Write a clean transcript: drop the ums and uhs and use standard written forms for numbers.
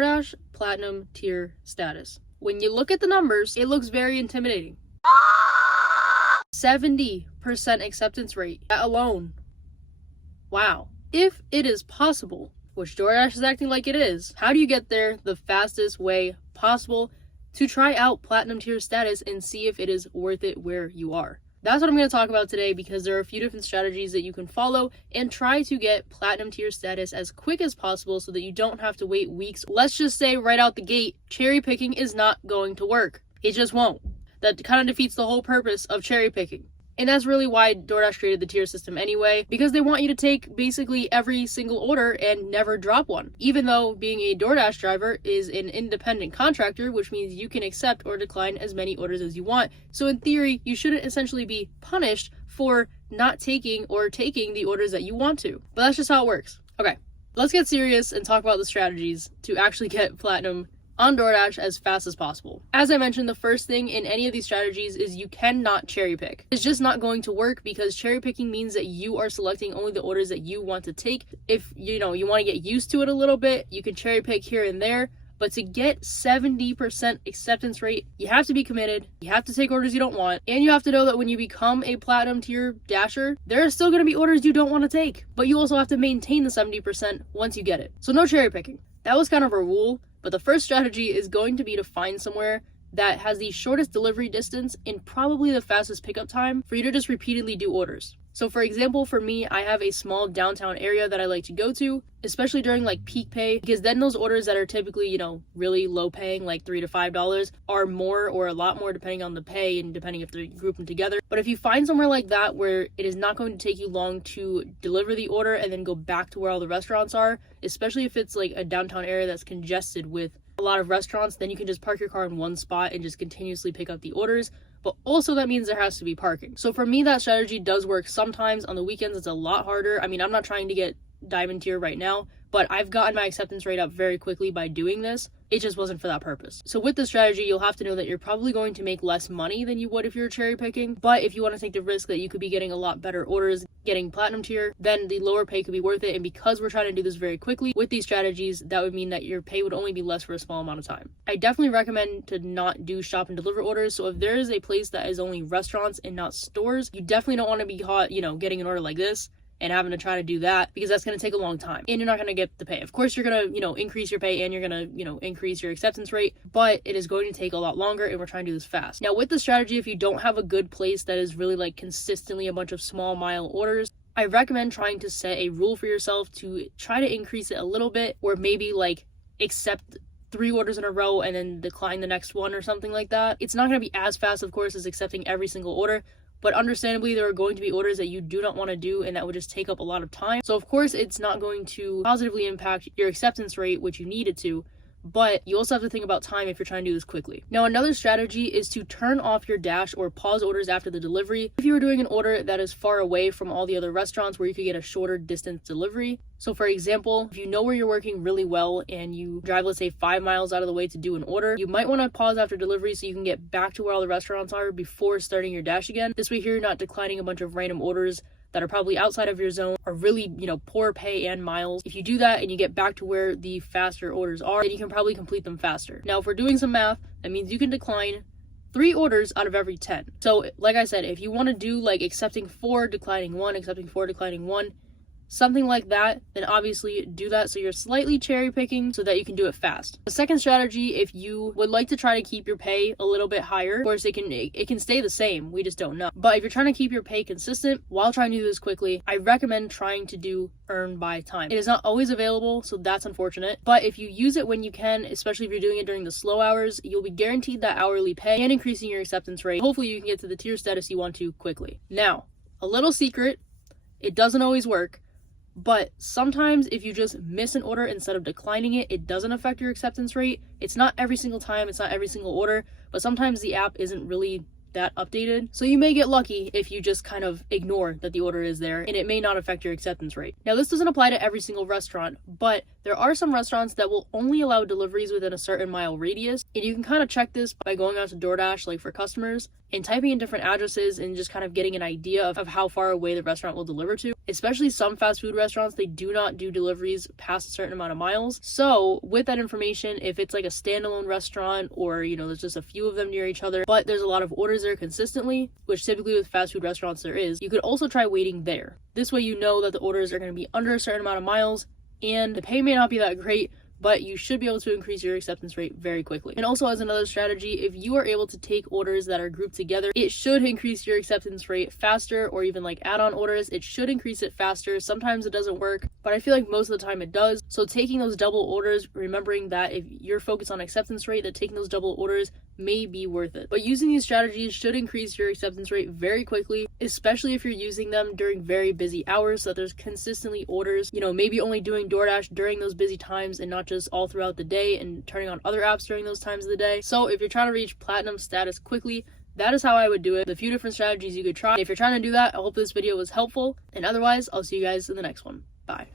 DoorDash Platinum tier status. When you look at the numbers, it looks very intimidating. 70% acceptance rate. That alone. Wow. If it is possible, which DoorDash is acting like it is, how do you get there the fastest way possible to try out Platinum tier status and see if it is worth it where you are? That's what I'm going to talk about today, because there are a few different strategies that you can follow and try to get Platinum tier status as quick as possible so that you don't have to wait weeks. Let's just say right out the gate, cherry picking is not going to work. It just won't. That kind of defeats the whole purpose of cherry picking. And that's really why DoorDash created the tier system anyway, because they want you to take basically every single order and never drop one. Even though being a DoorDash driver is an independent contractor, which means you can accept or decline as many orders as you want. So in theory, you shouldn't essentially be punished for not taking or taking the orders that you want to. But that's just how it works. Okay, let's get serious and talk about the strategies to actually get Platinum on DoorDash as fast as possible. As I mentioned, the first thing in any of these strategies is you cannot cherry pick. It's just not going to work, because cherry picking means that you are selecting only the orders that you want to take. If you want to get used to it a little bit, you can cherry pick here and there, but to get 70% acceptance rate, you have to be committed, you have to take orders you don't want, and you have to know that when you become a Platinum tier dasher, there are still going to be orders you don't want to take, but you also have to maintain the 70% once you get it. So no cherry picking. That was kind of a rule. But the first strategy is going to be to find somewhere that has the shortest delivery distance and probably the fastest pickup time for you to just repeatedly do orders. So for example, for me, I have a small downtown area that I like to go to, especially during like peak pay, because then those orders that are typically, really low paying, like $3 to $5, are more or a lot more depending on the pay and depending if they group them together. But if you find somewhere like that where it is not going to take you long to deliver the order and then go back to where all the restaurants are, especially if it's like a downtown area that's congested with a lot of restaurants, then you can just park your car in one spot and just continuously pick up the orders. But also that means there has to be parking. So for me, that strategy does work sometimes. On the weekends, it's a lot harder. I mean, I'm not trying to get diamond tier right now, but I've gotten my acceptance rate up very quickly by doing this. It just wasn't for that purpose. So with this strategy, you'll have to know that you're probably going to make less money than you would if you're cherry picking. But if you want to take the risk that you could be getting a lot better orders, getting Platinum tier, then the lower pay could be worth it. And because we're trying to do this very quickly with these strategies, that would mean that your pay would only be less for a small amount of time. I definitely recommend to not do shop and deliver orders. So if there is a place that is only restaurants and not stores, you definitely don't want to be caught, getting an order like this and having to try to do that, because that's going to take a long time and you're not going to get the pay. Of course, you're going to, increase your pay and you're going to, increase your acceptance rate, but it is going to take a lot longer and we're trying to do this fast. Now with the strategy, if you don't have a good place that is really like consistently a bunch of small mile orders, I recommend trying to set a rule for yourself to try to increase it a little bit, or maybe like accept 3 orders in a row and then decline the next one or something like that. It's not going to be as fast, of course, as accepting every single order, but understandably, there are going to be orders that you do not want to do and that would just take up a lot of time. So of course, it's not going to positively impact your acceptance rate, which you need it to, but you also have to think about time if you're trying to do this quickly. Now, another strategy is to turn off your dash or pause orders after the delivery if you were doing an order that is far away from all the other restaurants where you could get a shorter distance delivery. So for example, if you know where you're working really well and you drive, let's say 5 miles out of the way to do an order, you might want to pause after delivery so you can get back to where all the restaurants are before starting your dash again. This way here, you're not declining a bunch of random orders that are probably outside of your zone, are really, poor pay and miles. If you do that and you get back to where the faster orders are, then you can probably complete them faster. Now, if we're doing some math, that means you can decline 3 orders out of every 10. So like I said, if you want to do like accepting 4, declining 1, accepting 4, declining 1, something like that, then obviously do that so you're slightly cherry picking so that you can do it fast. The second strategy, if you would like to try to keep your pay a little bit higher, of course it can stay the same, we just don't know. But if you're trying to keep your pay consistent while trying to do this quickly, I recommend trying to do earn by time. It is not always available, so that's unfortunate. But if you use it when you can, especially if you're doing it during the slow hours, you'll be guaranteed that hourly pay and increasing your acceptance rate. Hopefully you can get to the tier status you want to quickly. Now, a little secret, it doesn't always work. But sometimes if you just miss an order instead of declining it, it doesn't affect your acceptance rate. It's not every single time, it's not every single order, but sometimes the app isn't really that updated. So you may get lucky if you just kind of ignore that the order is there, and it may not affect your acceptance rate. Now, this doesn't apply to every single restaurant, but there are some restaurants that will only allow deliveries within a certain mile radius, and you can kind of check this by going out to DoorDash, like for customers, and typing in different addresses and just kind of getting an idea of how far away the restaurant will deliver to. Especially some fast food restaurants, they do not do deliveries past a certain amount of miles. So with that information, if it's like a standalone restaurant or, there's just a few of them near each other, but there's a lot of orders there consistently, which typically with fast food restaurants there is, you could also try waiting there. This way you know that the orders are going to be under a certain amount of miles, and the pay may not be that great, but you should be able to increase your acceptance rate very quickly. And also, as another strategy, if you are able to take orders that are grouped together, it should increase your acceptance rate faster, or even like add-on orders, it should increase it faster. Sometimes it doesn't work, but I feel like most of the time it does. So taking those double orders, remembering that if you're focused on acceptance rate, that taking those double orders may be worth it. But using these strategies should increase your acceptance rate very quickly, especially if you're using them during very busy hours, so that there's consistently orders, maybe only doing DoorDash during those busy times and not just all throughout the day and turning on other apps during those times of the day. So if you're trying to reach platinum status quickly, that is how I would do it. A few different strategies you could try. If you're trying to do that, I hope this video was helpful, and otherwise I'll see you guys in the next one. Bye.